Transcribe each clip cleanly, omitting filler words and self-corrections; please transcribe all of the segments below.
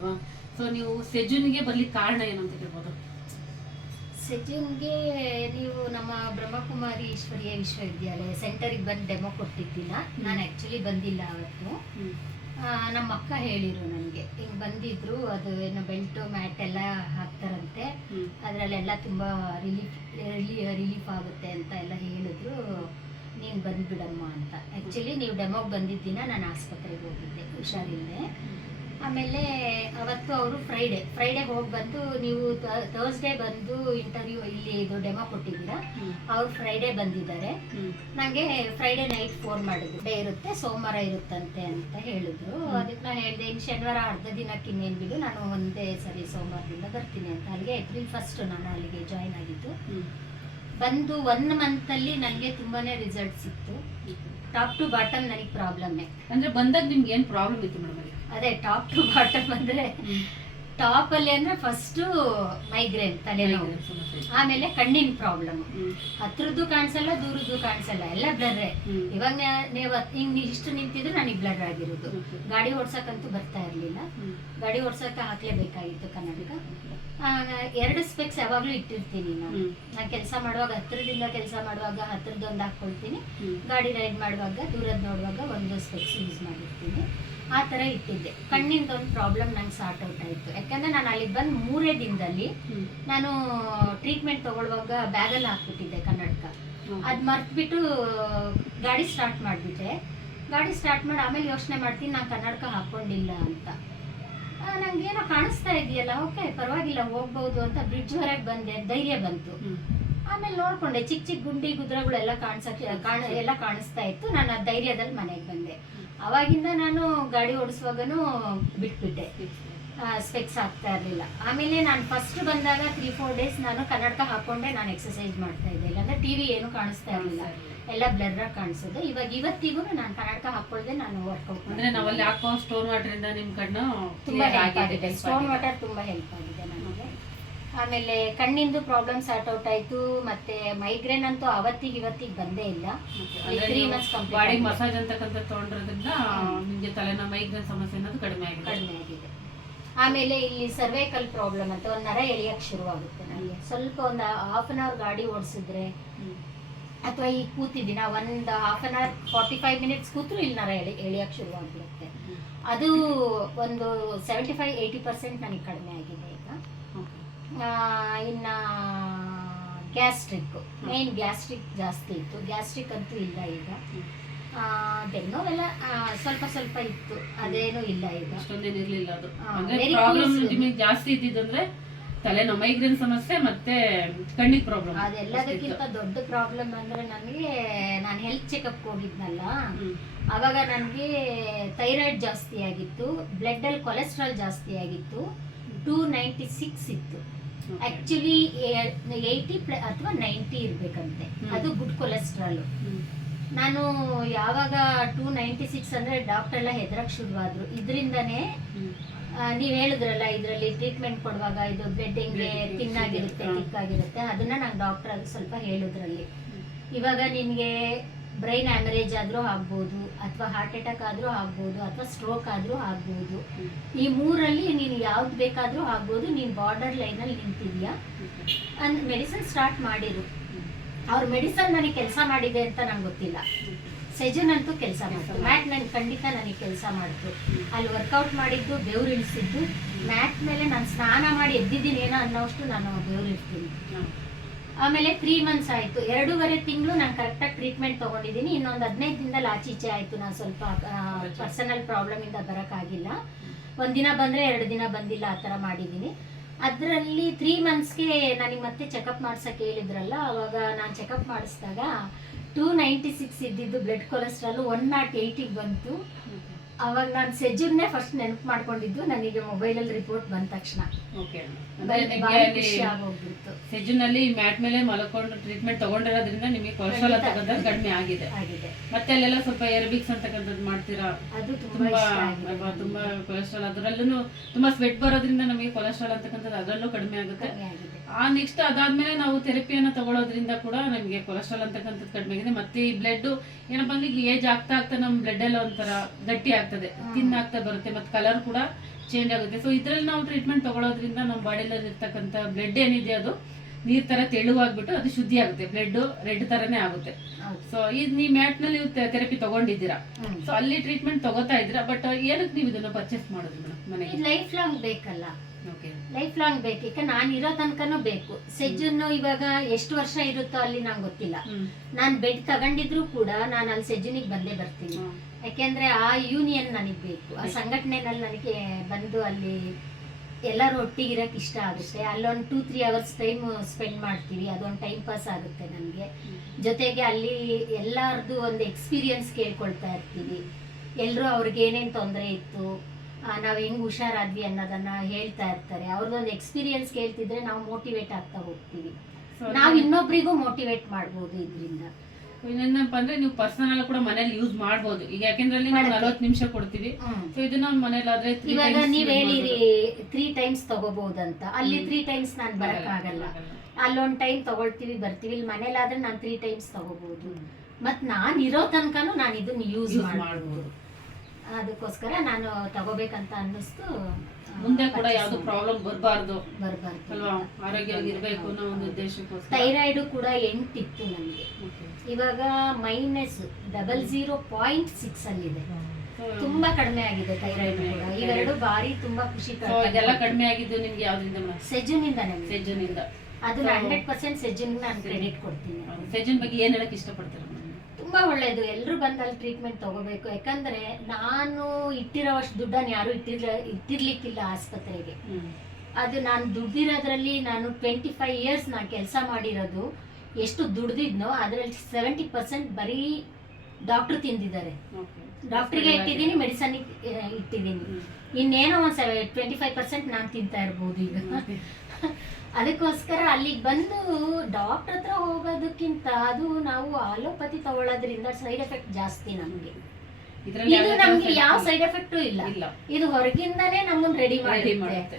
So ನೀವು ಸೆಜುನ್ಗೆ ಬರ್ಲಿಕ್ಕೆ ಕಾರಣ ಏನು ಅಂತ ಕೇಳ್ಬೋದು? ಸೆಜುನ್ಗೆ ನೀವು ನಮ್ಮ ಬ್ರಹ್ಮಕುಮಾರಿ ಈಶ್ವರೀಯ ವಿಶ್ವವಿದ್ಯಾಲಯ ಸೆಂಟರಿಗೆ ಬಂದು ಡೆಮೋ ಕೊಟ್ಟಿದ್ದಿಲ್ಲ. ನಾನು ಆ್ಯಕ್ಚುಲಿ ಬಂದಿಲ್ಲ ಅವತ್ತು. ನಮ್ಮ ಅಕ್ಕ ಹೇಳಿರು ನನಗೆ, ಹಿಂಗೆ ಬಂದಿದ್ರು, ಅದು ಏನೋ ಬೆಲ್ಟು ಮ್ಯಾಟ್ ಎಲ್ಲ ಹಾಕ್ತಾರಂತೆ, ಅದರಲ್ಲೆಲ್ಲ ತುಂಬ ರಿಲೀಫ್ ಆಗುತ್ತೆ ಅಂತ ಎಲ್ಲ ಹೇಳಿದ್ರು. ನೀನು ಬಂದುಬಿಡಮ್ಮ ಅಂತ. ಆ್ಯಕ್ಚುಲಿ ನೀವು ಡೆಮೋಗೆ ಬಂದಿದ್ದಿನ ನಾನು ಆಸ್ಪತ್ರೆಗೆ ಹೋಗಿದ್ದೆ, ಹುಷಾರಿಲ್ಲದೆ. ಆಮೇಲೆ ಅವತ್ತು ಅವರು ಫ್ರೈಡೆ ಹೋಗಿ ಬಂದು, ನೀವು ಥರ್ಸ್ಡೇ ಬಂದು ಇಂಟರ್ವ್ಯೂ ಇಲ್ಲಿ ಇದು ಡೆಮೋ ಕೊಟ್ಟಿದ್ದೀರಾ, ಅವ್ರು ಫ್ರೈಡೆ ಬಂದಿದ್ದಾರೆ. ನನಗೆ ಫ್ರೈಡೆ ನೈಟ್ ಫೋನ್ ಮಾಡಿದ್ರು, ಡೇ ಇರುತ್ತೆ, ಸೋಮವಾರ ಇರುತ್ತಂತೆ ಅಂತ ಹೇಳಿದ್ರು. ಅದಕ್ಕೆ ನಾನು ಹೇಳಿದೆ, ಇನ್ನು ಶನಿವಾರ ಅರ್ಧ ದಿನಕ್ಕೆ ಇನ್ನೇನು ಬಿಡು, ನಾನು ಒಂದೇ ಸರಿ ಸೋಮವಾರದಿಂದ ಬರ್ತೀನಿ ಅಂತ. ಅಲ್ಲಿಗೆ ಏಪ್ರಿಲ್ 1 ನಾನು ಅಲ್ಲಿಗೆ ಜಾಯ್ನ್ ಆಗಿದ್ದು. ಬಂದು 1 ಮಂತಲ್ಲಿ ನನಗೆ ತುಂಬಾ ರಿಸಲ್ಟ್ ಸಿಕ್ತು. ಟಾಪ್ ಟು ಬಾಟಮ್ ನನಗೆ ಪ್ರಾಬ್ಲಮ್ಮೇ. ಅಂದ್ರೆ ಬಂದಾಗ ನಿಮ್ಗೆ ಏನು ಪ್ರಾಬ್ಲಮ್ ಇತ್ತು ಮೇಡಮ್? ಅದೇ ಟಾಪ್ ಟು ಬಾಟಮ್ ಅಂದ್ರೆ, ಟಾಪ್ ಅಲ್ಲಿ ಅಂದ್ರೆ ಫಸ್ಟ್ ಮೈಗ್ರೇನ್, ತಲೆನೋವು, ಆಮೇಲೆ ಕಣ್ಣಿನ ಪ್ರಾಬ್ಲಮ್. ಹತ್ರದ್ದು ಕಾಣಿಸಲ್ಲ, ದೂರದ್ದು ಕಾಣಿಸಲ್ಲ, ಎಲ್ಲ ಬ್ಲರ್ರೆ. ಇವಾಗ ನೀವು ಹಿಂಗ್ ಇಷ್ಟು ನಿಂತಿದ್ರೆ ನನಗೆ ಬ್ಲರ್ ಆಗಿರೋದು. ಗಾಡಿ ಓಡ್ಸಕ್ಕಂತೂ ಬರ್ತಾ ಇರ್ಲಿಲ್ಲ, ಗಾಡಿ ಓಡ್ಸಕ್ಕೆ ಹಾಕ್ಲೇಬೇಕಾಗಿತ್ತು ಕನ್ನಡಕ. 2 ಸ್ಪೆಕ್ಸ್ ಯಾವಾಗ್ಲೂ ಇಟ್ಟಿರ್ತೀನಿ ನಾನು ಕೆಲಸ ಮಾಡುವಾಗ. ಹತ್ರದಿಂದ ಕೆಲಸ ಮಾಡುವಾಗ ಹತ್ರದೊಂದು ಹಾಕೊಳ್ತೀನಿ, ಗಾಡಿ ರೈಡ್ ಮಾಡುವಾಗ ದೂರದ್ದು ನೋಡುವಾಗ ಒಂದು ಸ್ಪೆಕ್ಸ್ ಯೂಸ್ ಮಾಡಿರ್ತೀನಿ. ಆ ಥರ ಇಟ್ಟಿದ್ದೆ. ಕಣ್ಣಿಂದ ಒಂದು ಪ್ರಾಬ್ಲಮ್ ನಂಗೆ ಸಾರ್ಟ್ ಔಟ್ ಆಯಿತು. ಯಾಕಂದರೆ ನಾನು ಅಲ್ಲಿಗೆ ಬಂದು 3 ದಿನದಲ್ಲಿ ನಾನು ಟ್ರೀಟ್ಮೆಂಟ್ ತೊಗೊಳ್ಳುವಾಗ ಬ್ಯಾಗಲ್ಲಿ ಹಾಕ್ಬಿಟ್ಟಿದ್ದೆ ಕನ್ನಡಕ. ಅದು ಮರ್ತ್ಬಿಟ್ಟು ಗಾಡಿ ಸ್ಟಾರ್ಟ್ ಮಾಡಿಬಿಟ್ಟೆ. ಗಾಡಿ ಸ್ಟಾರ್ಟ್ ಮಾಡಿ ಆಮೇಲೆ ಯೋಚನೆ ಮಾಡ್ತೀನಿ, ನಾನು ಕನ್ನಡಕ ಹಾಕ್ಕೊಂಡಿಲ್ಲ ಅಂತ. ನನಗೇನೋ ಕಾಣಿಸ್ತಾ ಇದೆಯಲ್ಲ, ಓಕೆ ಪರವಾಗಿಲ್ಲ ಹೋಗ್ಬೋದು ಅಂತ ಬ್ರಿಡ್ಜ್ ಹೊರಗೆ ಬಂದೆ, ಧೈರ್ಯ ಬಂತು. ಆಮೇಲೆ ನೋಡಿಕೊಂಡೆ, ಚಿಕ್ಕ ಚಿಕ್ಕ ಗುಂಡಿ ಗುದ್ರಗಳೆಲ್ಲ ಎಲ್ಲ ಕಾಣಿಸ್ತಾ ಇತ್ತು. ನಾನು ಆ ಧೈರ್ಯದಲ್ಲಿ ಮನೆಗೆ ಬಂದೆ. ಅವಾಗಿಂದ ನಾನು ಗಾಡಿ ಓಡಿಸುವಾಗನೂ ಬಿಟ್ಬಿಟ್ಟೆ, ಸ್ಪೆಕ್ಸ್ ಹಾಕ್ತಾ ಇರಲಿಲ್ಲ. ಆಮೇಲೆ ನಾನು ಫಸ್ಟ್ ಬಂದಾಗ 3-4 ಡೇಸ್ ನಾನು ಕನ್ನಡಕ ಹಾಕ್ಕೊಂಡೆ ನಾನು ಎಕ್ಸಸೈಸ್ ಮಾಡ್ತಾ ಇದ್ದೆ. ಇಲ್ಲಾಂದ್ರೆ ಟಿವಿ ಏನು ಕಾಣಿಸ್ತಾ ಇರಲಿಲ್ಲ, ಎಲ್ಲ ಬ್ಲರ್ ಕಾಣಿಸೋದು. ಇವತ್ತಿಗೂ ನಾನು ಕನ್ನಡಕ ಹಾಕೊಳ್ದೆ ನಾನು ವರ್ಕೌಟ್ ಅಂದ್ರೆ ನಾವಲ್ಲಿ ಹಾಕೋ ಸ್ಟೋನ್ ವಾಟರ್ ಇಂದ ನಿಮ್ ಕಣ್ಣು ತುಂಬಾ ಹೆಲ್ಪ್ ಆಗಿದೆ. ಸ್ಟೋನ್ ವಾಟರ್ ತುಂಬಾ ಹೆಲ್ಪ್ ಆಗಿದೆ ನನಗೆ. ಆಮೇಲೆ ಕಣ್ಣಿಂದು ಪ್ರಾಬ್ಲಮ್ ಸಾರ್ಟ್ ಔಟ್ ಆಯ್ತು. ಮತ್ತೆ ಮೈಗ್ರೇನ್ ಅಂತೂ ಇವತ್ತಿಗೆ ಬಂದೇ ಇಲ್ಲ. 3 months ಬಾಡಿ ಮಸಾಜ್ ಅಂತಕ್ಕಂಥ ತಗೊಂಡ್ರದ್ರಿಂದ ನಿಮ್ಗೆ ತಲೆನೋವು, ಮೈಗ್ರೇನ್ ಸಮಸ್ಯೆ ಅನ್ನೋದು ಕಡಿಮೆ ಆಗಿದೆ. ಆಮೇಲೆ ಇಲ್ಲಿ ಸರ್ವೈಕಲ್ ಪ್ರಾಬ್ಲಮ್ ಅಂತ ಒಂದು ನರ ಎಳಿಯಕ್ಕೆ ಶುರುವಾಗುತ್ತೆ ನನಗೆ. ಸ್ವಲ್ಪ ಒಂದು 1/2 hour ಗಾಡಿ ಓಡಿಸಿದ್ರೆ, ಅಥವಾ ಈ ಕೂತಿದ್ದೀನ ಒಂದು 1/2 hour 45 minutes ಕೂತ್ರು ಇಲ್ಲಿ ನರ ಎಳಿಯಕ್ಕೆ ಶುರುವಾಗ್ಬಿಡುತ್ತೆ. ಅದು ಒಂದು 75-80% ನನಗೆ ಕಡಿಮೆ ಆಗಿದೆ ಈಗ. ಇನ್ನು ಗ್ಯಾಸ್ಟ್ರಿಕ್, ಮೇನ್ ಗ್ಯಾಸ್ಟ್ರಿಕ್ ಜಾಸ್ತಿ ಇತ್ತು. ಗ್ಯಾಸ್ಟ್ರಿಕ್ ಅಂತೂ ಇಲ್ಲ ಈಗ. ಬೆನ್ನೋವೆಲ್ಲ ಸ್ವಲ್ಪ ಇತ್ತು, ಅದೇನೂ ಇಲ್ಲ ಈಗ. ಅಷ್ಟೊಂದೇನು ಇರ್ಲಿಲ್ಲ. ಅದು ಪ್ರಾಬ್ಲಮ್ ನಿಮಗೆ ಜಾಸ್ತಿ ಇದ್ದಿದ್ದಂದ್ರೆ ತಲೆನೋವು, ಮೈಗ್ರೇನ್ ಸಮಸ್ಯೆ ಮತ್ತೆ ಕಣ್ಣಿಗೆ ಪ್ರಾಬ್ಲಮ್. ಅದೆಲ್ಲದಕ್ಕಿಂತ ದೊಡ್ಡ ಪ್ರಾಬ್ಲಮ್ ಅಂದ್ರೆ ನನಗೆ, ನಾನು ಹೆಲ್ತ್ ಚೆಕಪ್ ಹೋಗಿದ್ನಲ್ಲ, ಅವಾಗ ನನಗೆ ಥೈರಾಯ್ಡ್ ಜಾಸ್ತಿ ಆಗಿತ್ತು, ಬ್ಲಡ್ ಅಲ್ಲಿ ಕೊಲೆಸ್ಟ್ರಾಲ್ ಜಾಸ್ತಿ ಆಗಿತ್ತು. 296 ಇತ್ತು. ಆಕ್ಚುಲಿ 80 ಅಥವಾ 90 ಇರ್ಬೇಕಂತೆ, ಅದು ಗುಡ್ ಕೊಲೆಸ್ಟ್ರಾಲ್. ನಾನು ಯಾವಾಗ 296 ಅಂದ್ರೆ ಡಾಕ್ಟರ್ ಎಲ್ಲ ಹೆದರಕ್ ಶುರುವಾದ್ರು. ಇದರಿಂದನೇ ನೀವ್ ಹೇಳಿದ್ರಲ್ಲ, ಇದರಲ್ಲಿ ಟ್ರೀಟ್ಮೆಂಟ್ ಕೊಡುವಾಗ ಇದು ಬ್ಲಡ್ ಹಿಂಗೆ ತಿನ್ನಾಗಿರುತ್ತೆ, ತಿಕ್ಕಾಗಿರುತ್ತೆ, ಅದನ್ನ ನಂಗೆ ಡಾಕ್ಟರ್ ಅದು ಸ್ವಲ್ಪ ಹೇಳಿದ್ರಲ್ಲಿ. ಇವಾಗ ನಿನ್ಗೆ ಬ್ರೈನ್ ಆ್ಯಮರೇಜ್ ಆದ್ರೂ ಆಗ್ಬೋದು, ಅಥವಾ ಹಾರ್ಟ್ ಅಟ್ಯಾಕ್ ಆದ್ರೂ ಆಗ್ಬೋದು, ಅಥವಾ ಸ್ಟ್ರೋಕ್ ಆದ್ರೂ ಆಗ್ಬೋದು. ಈ 3ರಲ್ಲಿ ನೀನು ಯಾವ್ದು ಬೇಕಾದ್ರೂ ಆಗ್ಬೋದು. ನೀನು ಬಾರ್ಡರ್ ಲೈನಲ್ಲಿ ನಿಂತಿದ್ಯಾ, ಮೆಡಿಸಿನ್ ಸ್ಟಾರ್ಟ್ ಮಾಡಿರು. ಅವ್ರ ಮೆಡಿಸನ್ ನನಗೆ ಕೆಲಸ ಮಾಡಿದೆ ಅಂತ ನಂಗೆ ಗೊತ್ತಿಲ್ಲ. ಸೆಜನ್ ಅಂತೂ ಕೆಲಸ ಮಾಡ್ತು, ಮ್ಯಾಟ್ ನನಗೆ ಖಂಡಿತ ನನಗೆ ಕೆಲಸ ಮಾಡ್ತು. ಅಲ್ಲಿ ವರ್ಕೌಟ್ ಮಾಡಿದ್ದು, ಬೆವ್ರು ಇಳಿಸಿದ್ದು, ಮ್ಯಾಟ್ ಮೇಲೆ ನಾನು ಸ್ನಾನ ಮಾಡಿ ಎದ್ದಿದ್ದೀನಿ ಏನೋ ಅನ್ನೋಷ್ಟು ನಾನು ಬೆವ್ರು ಇರ್ತೀನಿ. ಆಮೇಲೆ 3 months ಆಯಿತು, 2.5 ತಿಂಗಳು ನಾನು ಕರೆಕ್ಟಾಗಿ ಟ್ರೀಟ್ಮೆಂಟ್ ತೊಗೊಂಡಿದ್ದೀನಿ. ಇನ್ನೊಂದು 15 ದಿನದಲ್ಲಿ ಆಚೀಚೆ ಆಯಿತು. ನಾನು ಸ್ವಲ್ಪ ಪರ್ಸನಲ್ ಪ್ರಾಬ್ಲಮಿಂದ ಬರೋಕ್ಕಾಗಿಲ್ಲ. 1 ದಿನ ಬಂದರೆ 2 ದಿನ ಬಂದಿಲ್ಲ, ಆ ಥರ ಮಾಡಿದ್ದೀನಿ. ಅದರಲ್ಲಿ 3 monthsಗೆ ನನಗೆ ಮತ್ತೆ ಚೆಕಪ್ ಮಾಡ್ಸೋಕ್ಕೆ ಹೇಳಿದ್ರಲ್ಲ, ಅವಾಗ ನಾನು ಚೆಕಪ್ ಮಾಡಿಸಿದಾಗ 296 ಇದ್ದಿದ್ದು ಬ್ಲಡ್ ಕೊಲೆಸ್ಟ್ರಾಲ್ 108ಗೆ ಬಂತು. ಅವಾಗ ನಾನು ಸೆಜುನ್ನೇ ಫಸ್ಟ್ ನೆನಪು ಮಾಡ್ಕೊಂಡಿದ್ದು, ನನಗೆ ಮೊಬೈಲಲ್ಲಿ ರಿಪೋರ್ಟ್ ಬಂದ ತಕ್ಷಣ ಖುಷಿ ಆಗೋಗ್ಬಿಡ್ತು. ಸೆಜುನಲ್ಲಿ ಮ್ಯಾಟ್ ಮೇಲೆ ಮಲ್ಕೊಂಡು ಟ್ರೀಟ್ಮೆಂಟ್ ತಗೊಂಡಿರೋದ್ರಿಂದ ನಿಮಗೆ ಕೊಲೆಸ್ಟ್ರಾಲ್ ಅಂತಕ್ಕಂಥದ್ದು ಕಡಿಮೆ ಆಗಿದೆ. ಮತ್ತೆ ಅಲ್ಲೆಲ್ಲ ಸ್ವಲ್ಪ ಏರೋಬಿಕ್ಸ್ ಅಂತಕ್ಕಂಥದ್ದು ಮಾಡ್ತೀರಾ, ಅದು ತುಂಬಾ ಕೊಲೆಸ್ಟ್ರಾಲ್, ಅದರಲ್ಲೂ ತುಂಬಾ ಸ್ವೆಟ್ ಬರೋದ್ರಿಂದ ನಮಗೆ ಕೊಲೆಸ್ಟ್ರಾಲ್ ಅಂತಕ್ಕಂಥದ್ದು ಅದರಲ್ಲೂ ಕಡಿಮೆ ಆಗುತ್ತೆ. ನೆಕ್ಸ್ಟ್ ಅದಾದ್ಮೇಲೆ ನಾವು ಥೆರಪಿಯನ್ನು ತಗೊಳ್ಳೋದ್ರಿಂದ ಕೂಡ ನಮಗೆ ಕೊಲೆಸ್ಟ್ರಾಲ್ ಅಂತಕ್ಕಂಥದ್ದು ಕಡಿಮೆ ಆಗಿದೆ. ಮತ್ತೆ ಈ ಬ್ಲಡ್ ಏನಪ್ಪಾ ಅಂದ್ರೆ ಈಗ ಏಜ್ ಆಗ್ತಾ ನಮ್ಮ ಬ್ಲಡ್ ಎಲ್ಲ ಒಂಥರ ಗಟ್ಟಿ ಆಗ್ತದೆ, ತಿನ್ ಆಗ್ತಾ ಬರುತ್ತೆ. ಮತ್ತೆ ಕಲರ್ ಕೂಡ ಚೇಂಜ್ ಆಗುತ್ತೆ. ಸೊ ಇದ್ರಲ್ಲಿ ನಾವು ಟ್ರೀಟ್ಮೆಂಟ್ ತಗೊಳ್ಳೋದ್ರಿಂದ ನಮ್ಮ ಬಾಡಿಯಲ್ಲಿ ಇರ್ತಕ್ಕಂಥ ಬ್ಲಡ್ ಏನಿದೆ ಅದು ನೀರ್ ತರ ತೆಳುವಾಗ್ಬಿಟ್ಟು ಅದು ಶುದ್ಧಿ ಆಗುತ್ತೆ, ಬ್ಲಡ್ ರೆಡ್ ತರನೇ ಆಗುತ್ತೆ. ಸೊ ಇದು ನೀವು ಮ್ಯಾಟ್ ನಲ್ಲಿ ಥೆರಪಿ ತಗೊಂಡಿದ್ದೀರಾ, ಸೊ ಅಲ್ಲಿ ಟ್ರೀಟ್ಮೆಂಟ್ ತಗೋತಾ ಇದ್ದೀರಾ, ಬಟ್ ಏನಕ್ಕೆ ನೀವು ಇದನ್ನ ಪರ್ಚೇಸ್ ಮಾಡೋದು ಮೇಡಮ್ ಮನೆಗೆ? ಲೈಫ್ ಲಾಂಗ್ ಬೇಕಲ್ಲ, ಲೈಫ್ ಲಾಂಗ್ ಬೇಕು. ಈಗ ನಾನು ಇರೋ ತನಕನೂ ಬೇಕು. ಸೆಜ್ಜನ್ನು ಇವಾಗ ಎಷ್ಟು ವರ್ಷ ಇರುತ್ತೋ ಅಲ್ಲಿ ನಂಗೆ ಗೊತ್ತಿಲ್ಲ. ನಾನು ಬೆಡ್ ತಗೊಂಡಿದ್ರು ಕೂಡ ನಾನು ಅಲ್ಲಿ ಸೆಜ್ಜನಿಗೆ ಬಂದೇ ಬರ್ತೀನಿ. ಯಾಕೆಂದ್ರೆ ಆ ಯೂನಿಯನ್ ನನಗೆ ಬೇಕು, ಆ ಸಂಘಟನೆನಲ್ಲಿ ನನಗೆ ಬಂದು ಅಲ್ಲಿ ಎಲ್ಲರೂ ಒಟ್ಟಿಗಿರಕ್ಕೆ ಇಷ್ಟ ಆಗುತ್ತೆ. ಅಲ್ಲೊಂದು 2-3 ಅವರ್ಸ್ ಟೈಮ್ ಸ್ಪೆಂಡ್ ಮಾಡ್ತೀವಿ, ಅದೊಂದು ಟೈಮ್ ಪಾಸ್ ಆಗುತ್ತೆ ನನಗೆ. ಜೊತೆಗೆ ಅಲ್ಲಿ ಎಲ್ಲರದ್ದು ಒಂದು ಎಕ್ಸ್ಪೀರಿಯನ್ಸ್ ಕೇಳ್ಕೊಳ್ತಾ ಇರ್ತೀವಿ. ಎಲ್ಲರೂ ಅವ್ರಿಗೆ ಏನೇನು ತೊಂದರೆ ಇತ್ತು, ನಾವು ಹೆಂಗ್ ಹುಷಾರಾದ್ವಿ ಅನ್ನೋದನ್ನ ಹೇಳ್ತಾ ಇರ್ತಾರೆ. ಅವ್ರದ್ದೊಂದು ಎಕ್ಸ್ಪೀರಿಯನ್ಸ್ ಕೇಳ್ತಿದ್ರೆ ನಾವು ಮೋಟಿವೇಟ್ ಆಗ್ತಾ ಹೋಗ್ತೀವಿ, ನಾವು ಇನ್ನೊಬ್ರಿಗೂ ಮೋಟಿವೇಟ್ ಮಾಡ್ಬೋದು ಇದರಿಂದ. ಇನ್ನೇನಪ್ಪ ಅಂದ್ರೆ ನೀವು ಪರ್ಸನಲ್ ಕೂಡ ಮನೇಲಿ ಯೂಸ್ ಮಾಡ್ಬೋದು. ಈಗ ಯಾಕೆಂದ್ರೆ ಅಲ್ಲಿ ನಾವು 40 ನಿಮಿಷ ಕೊಡ್ತೀವಿ, ಸೊ ಇದನ್ನ ಮನೇಲಿ ಆದ್ರೆ ಇವಾಗ ನೀವ್ ಹೇಳಿರಿ 3 ಟೈಮ್ಸ್ ತಗೋಬಹುದಂತ, ಅಲ್ಲಿ 3 ಟೈಮ್ಸ್ ನಾನು ಬರಕ್ ಆಗಲ್ಲ. ಅಲ್ಲೊಂದ್ ಟೈಮ್ ತಗೊಳ್ತೀವಿ ಬರ್ತೀವಿ. ಇಲ್ಲಿ ಮನೇಲಾದ್ರೆ ನಾನು 3 ಟೈಮ್ಸ್ ತಗೋಬಹುದು. ಮತ್ ನಾನ್ ಇರೋ ತನಕನೂ ನಾನು ಇದನ್ನ ಯೂಸ್ ಮಾಡ್ಬೋದು. ಅದಕ್ಕೋಸ್ಕರ ನಾನು ತಗೋಬೇಕಂತ ಅನ್ನಿಸ್ತು. ಮುಂದೆ ಕೂಡ ಯಾವ್ದು ಪ್ರಾಬ್ಲಮ್ ಬರಬಾರ್ದು ಅಲ್ವಾ, ಆರೋಗ್ಯವಾಗಿರ್ಬೇಕು ಅನ್ನೋ ಒಂದು ಉದ್ದೇಶಕ್ಕೋಸ್ಕರ. ಥೈರಾಯ್ಡ್ ಕೂಡ 8 ಇತ್ತು ನನಗೆ, ಇವಾಗ -0.6 ಅಲ್ಲಿದೆ. ತುಂಬಾ ಕಡಿಮೆ ಆಗಿದೆ ಥೈರಾಯ್ಡ್ ಕೂಡ. ಇವೆರಡು ಬಾರಿ ತುಂಬಾ ಖುಷಿ. ಇದೆಲ್ಲ ಕಡಿಮೆ ಆಗಿದ್ದು ನಿಮ್ಗೆ ಯಾವ್ದ್ರಿಂದ? ಸೆಜ್ಜನಿಂದ. ಅದು 100% ಸೆಜ್ಜನ್ ನಾನು ಕ್ರೆಡಿಟ್ ಕೊಡ್ತೀನಿ. ಸೆಜ್ಜನ್ ಬಗ್ಗೆ ಏನ್ ಹೇಳಕ್ ಇಷ್ಟಪಡ್ತೀರಾ? ತುಂಬಾ ಒಳ್ಳೇದು, ಎಲ್ಲರೂ ಬಂದಲ್ಲಿ ಟ್ರೀಟ್ಮೆಂಟ್ ತಗೋಬೇಕು. ಯಾಕಂದ್ರೆ ನಾನು ಇಟ್ಟಿರೋವಷ್ಟು ದುಡ್ಡನ್ನು ಯಾರು ಇಟ್ಟಿರ್ಲಿಕ್ಕಿಲ್ಲ ಆಸ್ಪತ್ರೆಗೆ. ಅದು ನಾನು ದುಡ್ದಿರೋದ್ರಲ್ಲಿ ನಾನು 25 ಇಯರ್ಸ್ ನಾನು ಕೆಲಸ ಮಾಡಿರೋದು, ಎಷ್ಟು ದುಡ್ದಿದ್ನೋ ಅದರಲ್ಲಿ 70% ಬರೀ ಡಾಕ್ಟರ್ ತಿಂದಿದ್ದಾರೆ. ಡಾಕ್ಟರ್ಗೆ ಇಟ್ಟಿದ್ದೀನಿ, ಮೆಡಿಸನ್ ಇಟ್ಟಿದ್ದೀನಿ. ಇನ್ನೇನೋ ಒಂದು 25% ನಾನು ತಿಂತಾ ಇರ್ಬೋದು ಈಗ. ಅದಕ್ಕೋಸ್ಕರ ಅಲ್ಲಿಗೆ ಬಂದು ಡಾಕ್ಟರ್ ಹತ್ರ ಹೋಗೋದಕ್ಕಿಂತ ಅದು ನಾವು ಆಲೋಪತಿ ತಗೊಳ್ಳೋದ್ರಿಂದ ಸೈಡ್ ಎಫೆಕ್ಟ್ ಜಾಸ್ತಿ ನಮಗೆ. ಇದು ನಮ್ಗೆ ಯಾವ ಸೈಡ್ ಎಫೆಕ್ಟು ಇಲ್ಲ. ಇದು ಹೊರಗಿಂದಾನೇ ನಮ್ಮನ್ನ ರೆಡಿ ಮಾಡುತ್ತೆ,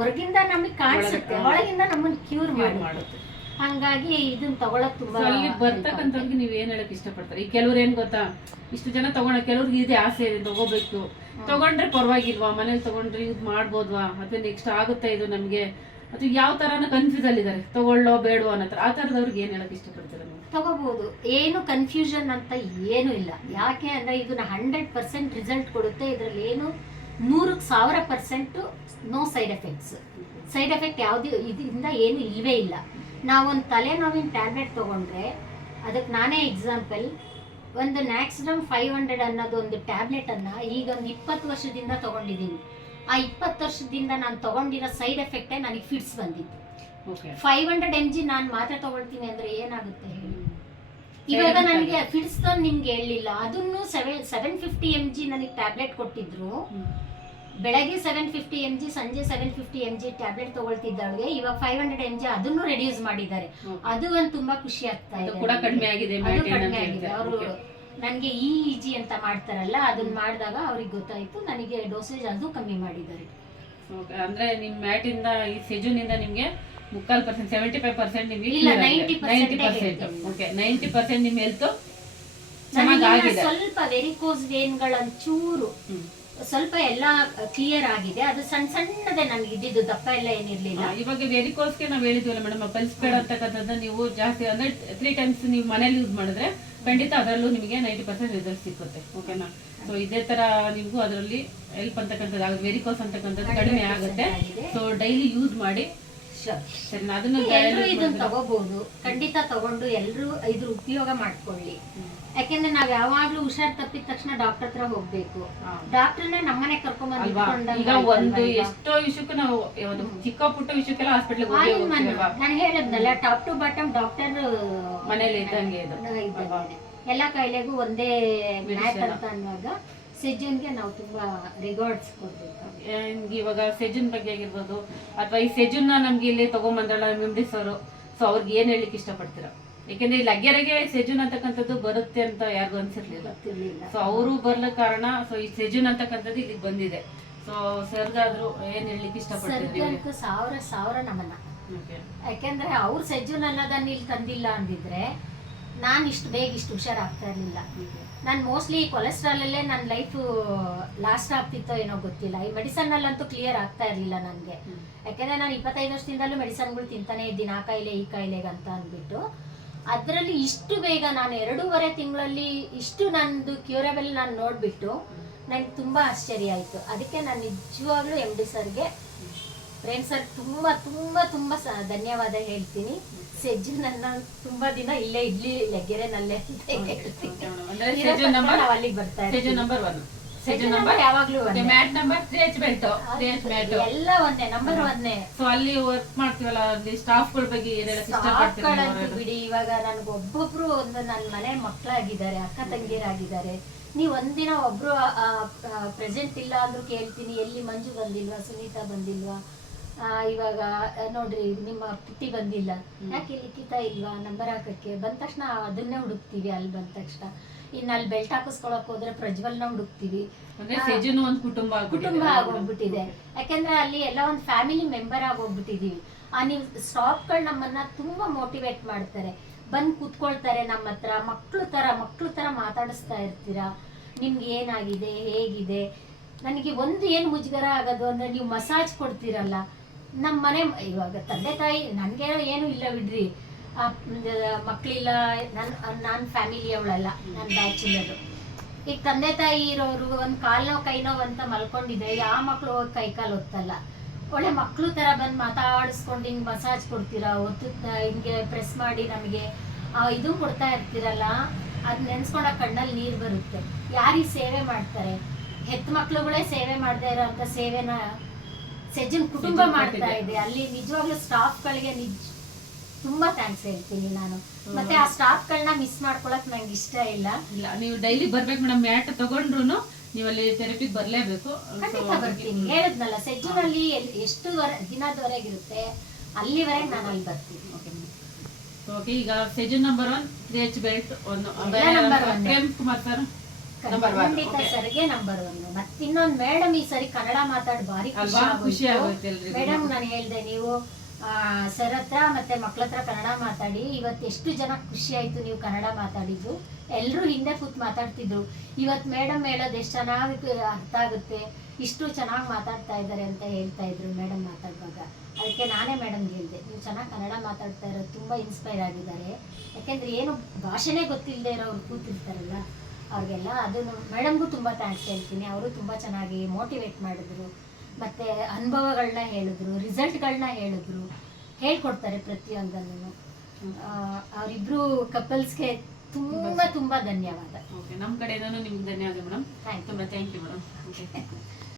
ಹೊರಗಿಂದ ನಮಗೆ ಕಾಣಿಸುತ್ತೆ, ಒಳಗಿಂದ ನಮ್ಮನ್ನ ಕ್ಯೂರ್ ಮಾಡುತ್ತೆ. ಹಂಗಾಗಿ ಇದನ್ನ ತಗೊಳಕ್ ತುಂಬಾ. ಅಲ್ಲಿ ಬರ್ತಕ್ಕಂಥವ್ರಿಗೆ ನೀವ್ ಏನ್ ಹೇಳಕ್ ಇಷ್ಟಪಡ್ತಾರೆ? ಈ ಕೆಲವ್ರು ಏನ್ ಗೊತ್ತಾ, ಇಷ್ಟು ಜನ ತಗೊಳ, ಕೆಲವ್ರಿಗೆ ಇದೆ ಆಸೆ ಇದೆ ತಗೋಬೇಕು, ತಗೊಂಡ್ರೆ ಪರವಾಗಿಲ್ವಾ, ಮನೇಲಿ ತಗೊಂಡ್ರೆ ಯೂಸ್ ಮಾಡ್ಬೋದ್ವಾ, ಅಥವಾ ನೆಕ್ಸ್ಟ್ ಆಗುತ್ತೆ ಇದು ನಮ್ಗೆ, ಅಥವಾ ಯಾವ ತರನ ಕನ್ಫ್ಯೂಸ್ ಅಲ್ಲಿದ್ದಾರೆ, ತಗೊಳ್ಳೋ ಬೇಡವೋ ಅನ್ನೋ ತರ. ಆ ತರದವ್ರಿಗೆ ಏನ್ ಹೇಳಕ್ ಇಷ್ಟಪಡ್ತಾರೆ? ತಗೋಬಹುದು, ಏನು ಕನ್ಫ್ಯೂಷನ್ ಅಂತ ಏನು ಇಲ್ಲ. ಯಾಕೆ ಅಂದ್ರೆ ಇದನ್ನ 100% ರಿಸಲ್ಟ್ ಕೊಡುತ್ತೆ. ಇದ್ರಲ್ಲಿ ಏನು 100,000% no side effects. Side effect ಯಾವ್ದು ಇದರಿಂದ ಏನು ಇಲ್ವೇ ಇಲ್ಲ. ನಾವೊಂದು ತಲೆನೋವಿನ ಟ್ಯಾಬ್ಲೆಟ್ ತಗೊಂಡ್ರೆ, ಅದಕ್ಕೆ ನಾನೇ ಎಕ್ಸಾಂಪಲ್, ಒಂದು ನ್ಯಾಕ್ಸ್ಡಮ್ 500 ಅನ್ನೋದು ಒಂದು ಟ್ಯಾಬ್ಲೆಟ್ ಅನ್ನ ಈಗ ಒಂದು 20 ವರ್ಷದಿಂದ ತಗೊಂಡಿದ್ದೀನಿ. ಆ 20 ವರ್ಷದಿಂದ ನಾನು ತಗೊಂಡಿರೋ ಸೈಡ್ ಎಫೆಕ್ಟೇ ನನಗೆ ಫಿಟ್ಸ್ ಬಂದಿತ್ತು. 500 mg ನಾನು ಮಾತ್ರ ತಗೊಳ್ತೀನಿ ಅಂದ್ರೆ ಏನಾಗುತ್ತೆ ಹೇಳಿ? ಇವಾಗ ನನಗೆ ಫಿಟ್ಸ್ ನಿಮ್ಗೆ ಹೇಳಿಲ್ಲ, ಅದನ್ನು 750 mg ನನಗೆ ಟ್ಯಾಬ್ಲೆಟ್ ಕೊಟ್ಟಿದ್ರು. ಬೆಳಗ್ಗೆ 750 mg, ಸಂಜೆ 750 mg ಟ್ಯಾಬ್ಲೆಟ್ ತಗೊಳ್ತಿದ್ದವಳಿಗೆ ಇವಾಗ 500 mg ಅದನ್ನು ರೆಡ್ಯೂಸ್ ಮಾಡಿದ್ದಾರೆ. ಅದು ಒಂದು ತುಂಬಾ ಖುಷಿ ಆಗ್ತಾ ಇದೆ. ಕಡಿಮೆ ಆಗಿದೆ. ಅವರು ನನಗೆ EEG ಅಂತ ಮಾಡ್ತಾರಲ್ಲ, ಅದನ್ನ ಮಾಡಿದಾಗ ಅವ್ರಿಗೆ ಗೊತ್ತಾಯ್ತು, ನನಗೆ ಡೋಸೇಜ್ ಅದು ಕಮ್ಮಿ ಮಾಡಿದ್ದಾರೆ. ಅಂದ್ರೆ ನಿಮ್ ಮ್ಯಾಟ್ ಇಂದ ಈ ಸೆಜುನ್ ಇಂದ ನಿಮ್ಗೆ 3/4%, 75% ನಿಮ್ಗೆ ಇಲ್ಲ 90%. ಓಕೆ, 90% ನಿಮ್ ಹೆಲ್ತ್ ಚೆನ್ನಾಗಿದೆ. ಸ್ವಲ್ಪ ವೆರಿಕೋಸ್ ವೇನ್ಗಳ ಚೂರು ಸ್ವಲ್ಪ ಎಲ್ಲ ಕ್ಲಿಯರ್ ಆಗಿದೆ. ಅದು ಸಣ್ಣದೇ ನನಗೆ ಇದ್ದಿದ್ದು, ದಪ್ಪ ಎಲ್ಲ ಏನಿರ್ಲಿಲ್ಲ. ಇವಾಗ ವೆರಿಕೋಸ್ಗೆ ನಾವ್ ಹೇಳಿದ್ವಲ್ಲ ಮೇಡಮ್, ಪಲ್ಸ್ ಪೇಡ್ ಅಂತಕ್ಕಂಥದ್ದು ನೀವು ಜಾಸ್ತಿ ಅಂದ್ರೆ 3 ಟೈಮ್ಸ್ ನೀವು ಮನೇಲಿ ಯೂಸ್ ಮಾಡಿದ್ರೆ ಖಂಡಿತ ಅದರಲ್ಲೂ ನಿಮಗೆ 90% ರಿಸಲ್ಟ್ ಸಿಗುತ್ತೆ. ಓಕೆನಾ? ಸೊ ಇದೇ ತರ ನಿಮ್ಗೂ ಅದರಲ್ಲಿ ಹೆಲ್ಪ್ ಅಂತಕ್ಕಂಥದ್ದು ಆಗುತ್ತೆ, ವೆರಿಕೋಸ್ ಅಂತಕ್ಕಂಥದ್ದು ಕಡಿಮೆ ಆಗುತ್ತೆ. ಸೊ ಡೈಲಿ ಯೂಸ್ ಮಾಡಿ. ಸರಿ, ಅದನ್ನ ಇದನ್ನ ತಗೋಬಹುದು, ಖಂಡಿತ ತಗೊಂಡು ಎಲ್ಲರೂ ಇದ್ರ ಉಪಯೋಗ ಮಾಡ್ಕೊಳ್ಳಿ. ಯಾಕೆಂದ್ರೆ ನಾವ್ ಯಾವಾಗ್ಲೂ ಹುಷಾರ್ ತಪ್ಪಿದ ತಕ್ಷಣ ಡಾಕ್ಟರ್ ಹತ್ರ ಹೋಗ್ಬೇಕು. ಡಾಕ್ಟರ್ನೇ ನಮ್ಮನೆ ಕರ್ಕೊಂಡ್ಬಂದು ಈಗ ಒಂದು ಎಷ್ಟೋ ವಿಷಯಕ್ಕೂ ನಾವು ಚಿಕ್ಕ ಪುಟ್ಟ ವಿಷಯಕ್ಕೆಲ್ಲ ಹಾಸ್ಪಿಟಲ್ ನಾನು ಹೇಳದ್ನಲ್ಲ, ಟಾಪ್ ಟು ಬಾಟಮ್ ಡಾಕ್ಟರ್ ಮನೇಲಿ ಇದ್ದಂಗೆ. ಎಲ್ಲಾ ಕಾಯಿಲೆಗೂ ಒಂದೇ ಮ್ಯಾಟ್ ಅಂತ ಅನ್ನುವಾಗ ಸೆಜ್ಜನ್ಗೆ ನಾವು ತುಂಬಾ ರಿಗಾರ್ಡ್ಸ್ ಕೊಡ್ಬೇಕು. ಇವಾಗ ಸೆಜುನ್ ಬಗ್ಗೆ ಆಗಿರ್ಬೋದು, ಅಥವಾ ಈ ಸೆಜುನ್ನ ನಮ್ಗೆ ಇಲ್ಲಿ ತಗೊಂಬಂದ್ರಲ್ಲ ಮೆಮ್ರಿ ಸರ್, ಸೊ ಅವ್ರಿಗೆ ಏನ್ ಹೇಳಿಕ್ ಇಷ್ಟಪಡ್ತೀರಾ? ಯಾಕೆಂದ್ರೆ ಇಲ್ಲಿ ಅಗ್ಗೆರೆಗೆ ಸೆಜುನ್ ಅಂತಕ್ಕಂಥದ್ದು ಬರುತ್ತೆ ಅಂತ ಯಾರಿಗೂ ಅನ್ಸಿರ್ಲಿಲ್ಲ. ಸೊ ಅವರು ಬರ್ಲ ಕಾರಣ, ಸೊ ಈ ಸೆಜುನ್ ಅಂತಕ್ಕಂಥದ್ದು ಇಲ್ಲಿಗೆ ಬಂದಿದೆ. ಸೊ ಸರ್ಗಾದ್ರು ಏನ್ ಹೇಳಲಿಕ್ಕೆ ಇಷ್ಟಪಡ್ತೀರಿ? ಸಾವಿರ ನಮನ. ಯಾಕೆಂದ್ರೆ ಅವ್ರು ಸೆಜುನ್ ಅನ್ನೋದನ್ನ ಇಲ್ಲಿ ತಂದಿಲ್ಲ ಅಂದಿದ್ರೆ ನಾನು ಇಷ್ಟು ಬೇಗ ಇಷ್ಟು ಹುಷಾರಾಗ್ತಾ ಇರ್ಲಿಲ್ಲ. ನಾನು ಮೋಸ್ಟ್ಲಿ ಕೊಲೆಸ್ಟ್ರಾಲಲ್ಲೇ ನನ್ನ ಲೈಫು ಲಾಸ್ಟ್ ಆಗ್ತಿತ್ತೋ ಏನೋ ಗೊತ್ತಿಲ್ಲ. ಈ ಮೆಡಿಸನ್ನಲ್ಲಂತೂ ಕ್ಲಿಯರ್ ಆಗ್ತಾ ಇರಲಿಲ್ಲ ನನಗೆ. ಯಾಕೆಂದರೆ ನಾನು 25 ವರ್ಷದಿಂದಲೂ ಮೆಡಿಸನ್ಗಳು ತಿಂತಾನೆ ಇದ್ದೀನಿ, ಆ ಕಾಯಿಲೆ ಈ ಕಾಯಿಲೆಗೆ ಅಂತ ಅಂದ್ಬಿಟ್ಟು. ಅದರಲ್ಲಿ ಇಷ್ಟು ಬೇಗ ನಾನು 2.5 ತಿಂಗಳಲ್ಲಿ ಇಷ್ಟು ನಂದು ಕ್ಯೂರಬಲ್ ನಾನು ನೋಡಿಬಿಟ್ಟು ನನಗೆ ತುಂಬ ಆಶ್ಚರ್ಯ ಆಯಿತು. ಅದಕ್ಕೆ ನಾನು ನಿಜವಾಗ್ಲೂ ಎಮ್ ಡಿ ಸರ್ಗೆ, ಪ್ರೇಮ್ ಸರ್ ತುಂಬ ತುಂಬ ತುಂಬ ಧನ್ಯವಾದ ಹೇಳ್ತೀನಿ. ಸೆಜ್ಜು ನನ್ನ ತುಂಬಾ ದಿನ ಇಲ್ಲೇ ಇಡ್ಲಿ ಲೆಗ್ಗೆರೆನಲ್ಲೇ ಅಂತ ಹೇಳ್ತೀನಿ. ನಾವು ಅಲ್ಲಿಗೆ ಬರ್ತಾ ಇದ್ದೀವಿ ಯಾವಾಗ್ಲೂ ಎಲ್ಲ ಒಂದೇ, ನಂಬರ್ ಒಂದೇ. ಸೊ ಅಲ್ಲಿ ವರ್ಕ್ ಮಾಡ್ತೀವಲ್ಲ, ಅಲ್ಲಿ ಸ್ಟಾಫ್ಗಳ ಬಗ್ಗೆ ಸ್ಟಾಫ್ಗಳಂತೂ ಬಿಡಿ, ಇವಾಗ ನನ್ಗೆ ಒಬ್ಬೊಬ್ರು ಒಂದು ನನ್ನ ಮನೆ ಮಕ್ಕಳಾಗಿದ್ದಾರೆ, ಅಕ್ಕ ತಂಗಿಯರಾಗಿದ್ದಾರೆ. ನೀವು ಒಂದಿನ ಒಬ್ರು ಪ್ರೆಸೆಂಟ್ ಇಲ್ಲ ಅಂದ್ರೂ ಕೇಳ್ತೀನಿ, ಎಲ್ಲಿ ಮಂಜು ಬಂದಿಲ್ವಾ, ಸುನೀತಾ ಬಂದಿಲ್ವಾ, ಇವಾಗ ನೋಡ್ರಿ ನಿಮ್ಮ ಪುಟ್ಟಿ ಬಂದಿಲ್ಲ, ಯಾಕೆ ಲಿಖಿತ ಇಲ್ವಾ ನಂಬರ್ ಹಾಕಕ್ಕೆ, ಬಂದ ತಕ್ಷಣ ಅದನ್ನೇ ಹುಡುಕ್ತಿವಿ. ಅಲ್ಲಿ ಬಂದ ತಕ್ಷಣ ಇನ್ನು ಅಲ್ಲಿ ಬೆಲ್ಟ್ ಹಾಕಿಸ್ಕೊಳಕ್ ಹೋದ್ರೆ ಪ್ರಜ್ವಲ್ನ ಹುಡುಕ್ತಿವಿ. ಒಂದು ಕುಟುಂಬ ಆಗೋಗ್ಬಿಟ್ಟಿದೆ. ಯಾಕೆಂದ್ರೆ ಅಲ್ಲಿ ಎಲ್ಲ ಒಂದು ಫ್ಯಾಮಿಲಿ ಮೆಂಬರ್ ಆಗೋಗ್ಬಿಟ್ಟಿದೀವಿ. ನೀವು ಸ್ಟಾಫ್ಗಳು ನಮ್ಮನ್ನ ತುಂಬಾ ಮೋಟಿವೇಟ್ ಮಾಡ್ತಾರೆ, ಬಂದು ಕೂತ್ಕೊಳ್ತಾರೆ ನಮ್ಮ ಹತ್ರ, ಮಕ್ಳು ತರ ಮಾತಾಡಿಸ್ತಾ ಇರ್ತೀರಾ, ನಿಮ್ಗೆ ಏನಾಗಿದೆ ಹೇಗಿದೆ. ನನಗೆ ಒಂದು ಏನು ಮುಜುಗರ ಆಗೋದು ಅಂದ್ರೆ, ನೀವು ಮಸಾಜ್ ಕೊಡ್ತೀರಲ್ಲ ನಮ್ಮ ಮನೆ, ಇವಾಗ ತಂದೆ ತಾಯಿ ನನಗೆ ಏನು ಇಲ್ಲ ಬಿಡ್ರಿ, ಮಕ್ಕಳಿಲ್ಲ, ನಾನು ಫ್ಯಾಮಿಲಿ ಅವಳಲ್ಲ, ನಾನು ಬ್ಯಾಚುಲರು. ಈಗ ತಂದೆ ತಾಯಿ ಇರೋರು ಒಂದು ಕಾಲ್ನೋ ಕೈನೋ ಅಂತ ಮಲ್ಕೊಂಡಿದ್ರೆ ಯಾವ ಮಕ್ಳು ಹೋಗಿ ಕೈ ಕಾಲು ಒತ್ತಲ್ಲ. ಒಳ್ಳೆ ಮಕ್ಳು ತರ ಬಂದು ಮಾತಾಡಿಸ್ಕೊಂಡು ಹಿಂಗೆ ಮಸಾಜ್ ಕೊಡ್ತೀರಾ, ಹಿಂಗೆ ಪ್ರೆಸ್ ಮಾಡಿ ನಮಗೆ ಇದು ಕೊಡ್ತಾ ಇರ್ತೀರಲ್ಲ, ಅದು ನೆನ್ಸ್ಕೊಂಡಾಗ ಕಣ್ಣಲ್ಲಿ ನೀರು ಬರುತ್ತೆ. ಯಾರಿಗೆ ಸೇವೆ ಮಾಡ್ತಾರೆ, ಹೆತ್ತ ಮಕ್ಳುಗಳೇ ಸೇವೆ ಮಾಡದೇ ಇರೋ ಅಂತ ಸೇವೆನ ಸೆಜ್ಜನ್ ಕುಟುಂಬ ಮಾಡ್ತಾ ಇದೆ. ಅಲ್ಲಿ ನಿಜವಾಗ್ಲೂ ಸ್ಟಾಫ್ಗಳಿಗೆ ತುಂಬಾ ಥ್ಯಾಂಕ್ಸ್ ಹೇಳ್ತೀನಿ ನಾನು. ಮತ್ತೆ ಆ ಸ್ಟಾಫ್ಗಳನ್ನ ಮಿಸ್ ಮಾಡ್ಕೊಳಕ್ ನಂಗೆ ಇಷ್ಟ ಇಲ್ಲ. ನೀವು ಡೈಲಿ ಬರ್ಬೇಕು ಮೇಡಮ್, ಮ್ಯಾಟ್ ತಗೊಂಡ್ರು ನೀವು ಅಲ್ಲಿ ಥೆರಪಿಗೆ ಬರ್ಲೇಬೇಕು. ಖಂಡಿತ ಬರ್ತೀನಿ, ಹೇಳಿದ್ನಲ್ಲ ಸೆಜ್ಜನಲ್ಲಿ ಎಷ್ಟು ದಿನದವರೆಗಿರುತ್ತೆ ಅಲ್ಲಿವರೆಗೆ ನಾನು ಅಲ್ಲಿ ಬರ್ತೀನಿ. ಓಕೆ, ಈಗ session number 1 3H belt, Prem Kumar sir ಖಂಡಿತ ಸರ್ಗೆ ನಂಬರ್ 1. ಮತ್ತೆ ಇನ್ನೊಂದು ಮೇಡಮ್ ಈ ಸರಿ ಕನ್ನಡ ಮಾತಾಡಿ ಭಾರಿ ಖುಷಿ ಆಗುತ್ತೆ ಮೇಡಮ್. ನಾನು ಹೇಳ್ದೆ ನೀವು ಸರ್ ಹತ್ರ ಮತ್ತೆ ಮಕ್ಳ ಹತ್ರ ಕನ್ನಡ ಮಾತಾಡಿ, ಇವತ್ತು ಎಷ್ಟು ಜನ ಖುಷಿ ಆಯ್ತು ನೀವು ಕನ್ನಡ ಮಾತಾಡಿದ್ದು. ಎಲ್ಲರೂ ಹಿಂದೆ ಕೂತ್ ಮಾತಾಡ್ತಿದ್ರು, ಇವತ್ತು ಮೇಡಮ್ ಹೇಳೋದು ಎಷ್ಟು ಚೆನ್ನಾಗಿ ಅರ್ಥ ಆಗುತ್ತೆ, ಇಷ್ಟು ಚೆನ್ನಾಗಿ ಮಾತಾಡ್ತಾ ಇದ್ದಾರೆ ಅಂತ ಹೇಳ್ತಾ ಇದ್ರು ಮೇಡಮ್ ಮಾತಾಡುವಾಗ. ಅದಕ್ಕೆ ನಾನೇ ಮೇಡಮ್ಗೆ ಹೇಳಿದೆ, ನೀವು ಚೆನ್ನಾಗಿ ಕನ್ನಡ ಮಾತಾಡ್ತಾ ಇರೋದು ತುಂಬ ಇನ್ಸ್ಪೈರ್ ಆಗಿದ್ದಾರೆ. ಯಾಕೆಂದ್ರೆ ಏನು ಭಾಷೆನೇ ಗೊತ್ತಿಲ್ಲದೆ ಇರೋರು ಕೂತಿರ್ತಾರಲ್ಲ ಅವ್ರಿಗೆಲ್ಲ. ಅದನ್ನು ಮೇಡಮ್ಗೂ ತುಂಬ ಥ್ಯಾಂಕ್ಸ್ ಹೇಳ್ತೀನಿ. ಅವರು ತುಂಬ ಚೆನ್ನಾಗಿ ಮೋಟಿವೇಟ್ ಮಾಡಿದ್ರು, ಮತ್ತು ಅನುಭವಗಳನ್ನ ಹೇಳಿದ್ರು, ರಿಸಲ್ಟ್ಗಳನ್ನ ಹೇಳಿದ್ರು, ಹೇಳ್ಕೊಡ್ತಾರೆ ಪ್ರತಿಯೊಂದನ್ನು. ಅವರಿಬ್ರು ಕಪಲ್ಸ್ಗೆ ತುಂಬ ತುಂಬ ಧನ್ಯವಾದ. ನಮ್ಮ ಕಡೆಯಿಂದನೂ ನಿಮ್ಗೆ ಧನ್ಯವಾದ ಮೇಡಮ್. Thank you madam.